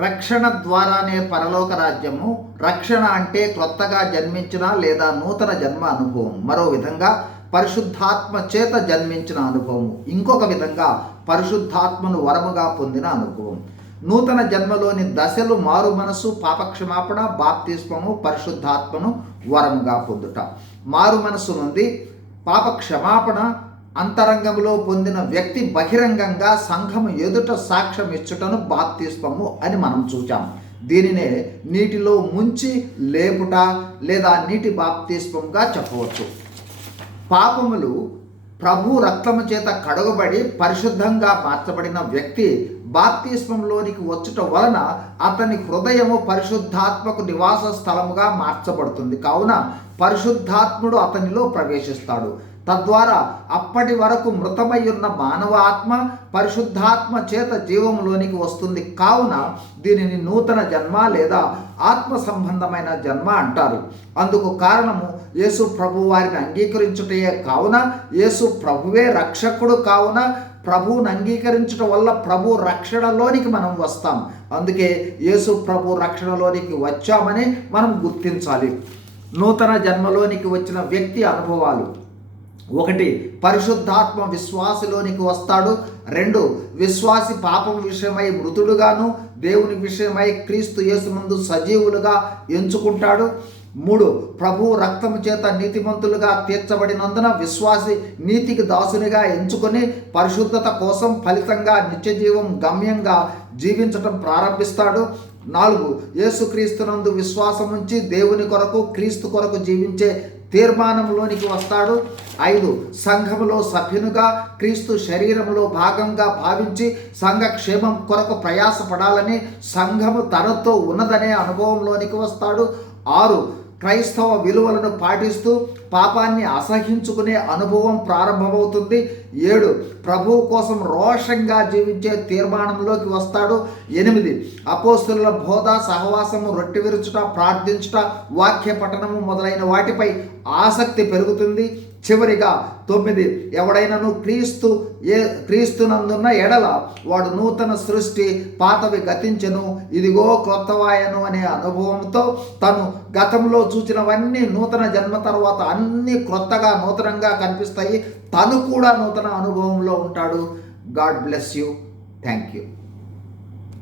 రక్షణ ద్వారానే పరలోక రాజ్యము. రక్షణ అంటే క్రొత్తగా జన్మించిన లేదా నూతన జన్మ అనుభవం. మరో విధంగా పరిశుద్ధాత్మ చేత జన్మించిన అనుభవము. ఇంకొక విధంగా పరిశుద్ధాత్మను వరముగా పొందిన అనుభవం. నూతన జన్మలోని దశలు మారు మనసు పాపక్షమాపణ బాప్తిస్మము పరిశుద్ధాత్మను వరముగా పొందుట. మారు మనసు నుండి పాప క్షమాపణ అంతరంగంలో పొందిన వ్యక్తి బహిరంగంగా సంఘము ఎదుట సాక్ష్యం ఇచ్చుటను బాప్తిస్మము అని మనం చూచాం. దీనినే నీటిలో ముంచి లేపుట లేదా నీటి బాప్తిస్మంగా చెప్పవచ్చు. పాపములు ప్రభు రక్తము చేత కడగబడి పరిశుద్ధంగా మార్చబడిన వ్యక్తి బాప్తిస్మంలోనికి వచ్చుట వలన అతని హృదయము పరిశుద్ధాత్మకు నివాస స్థలముగా మార్చబడుతుంది. కావున పరిశుద్ధాత్ముడు అతనిలో ప్రవేశిస్తాడు. తద్వారా అప్పటి వరకు మృతమై ఉన్న మానవ ఆత్మ పరిశుద్ధాత్మ చేత జీవంలోనికి వస్తుంది. కావున దీనిని నూతన జన్మ లేదా ఆత్మ సంబంధమైన జన్మ అంటారు. అందుకు కారణము యేసు ప్రభు వారిని అంగీకరించుటయే. కావున యేసు ప్రభువే రక్షకుడు. కావున ప్రభువుని అంగీకరించడం వల్ల ప్రభు రక్షణలోనికి మనం వస్తాం. అందుకే యేసు ప్రభు రక్షణలోనికి వచ్చామని మనం గుర్తించాలి. నూతన జన్మలోనికి వచ్చిన వ్యక్తి అనుభవాలు. ఒకటి పరిశుద్ధాత్మ విశ్వాసలోనికి వస్తాడు. రెండు విశ్వాసి పాపం విషయమై మృతుడుగాను దేవుని విషయమై క్రీస్తు యేసుమందు సజీవులుగా ఎంచుకుంటాడు. మూడు ప్రభు రక్తము చేత నీతిమంతులుగా తీర్చబడినందున విశ్వాసి నీతికి దాసునిగా ఎంచుకొని పరిశుద్ధత కోసం ఫలితంగా నిత్యజీవం గమ్యంగా జీవించటం ప్రారంభిస్తాడు. నాలుగు యేసుక్రీస్తునందు విశ్వాసం ఉంచి దేవుని కొరకు క్రీస్తు కొరకు జీవించే తీర్మానంలోనికి వస్తాడు. ఐదు సంఘములో సభ్యునిగా క్రీస్తు శరీరంలో భాగంగా భావించి సంఘ క్షేమం కొరకు ప్రయాసపడాలని సంఘము తనతో ఉన్నదనే అనుభవంలోనికి వస్తాడు. ఆరు క్రైస్తవ విలువలను పాటిస్తూ పాపాన్ని అసహించుకునే అనుభవం ప్రారంభమవుతుంది. ఏడు ప్రభువు కోసం రోషంగా జీవించే తీర్మానంలోకి వస్తాడు. ఎనిమిది అపోస్తుల బోధ సహవాసము రొట్టె విరుచుట ప్రార్థించుట వాక్య పఠనము మొదలైన వాటిపై ఆసక్తి పెరుగుతుంది. చివరిగా తొమ్మిది ఎవడైనను క్రీస్తు ఏ క్రీస్తునందున్న ఎడల వాడు నూతన సృష్టి పాతవి గతించను. ఇదిగో క్రొత్తవాయను అనే అనుభవంతో తను గతంలో చూచినవన్నీ నూతన జన్మ తర్వాత అన్ని క్రొత్తగా నూతనంగా కనిపిస్తాయి. తను కూడా నూతన అనుభవంలో ఉంటాడు. God bless you. Thank you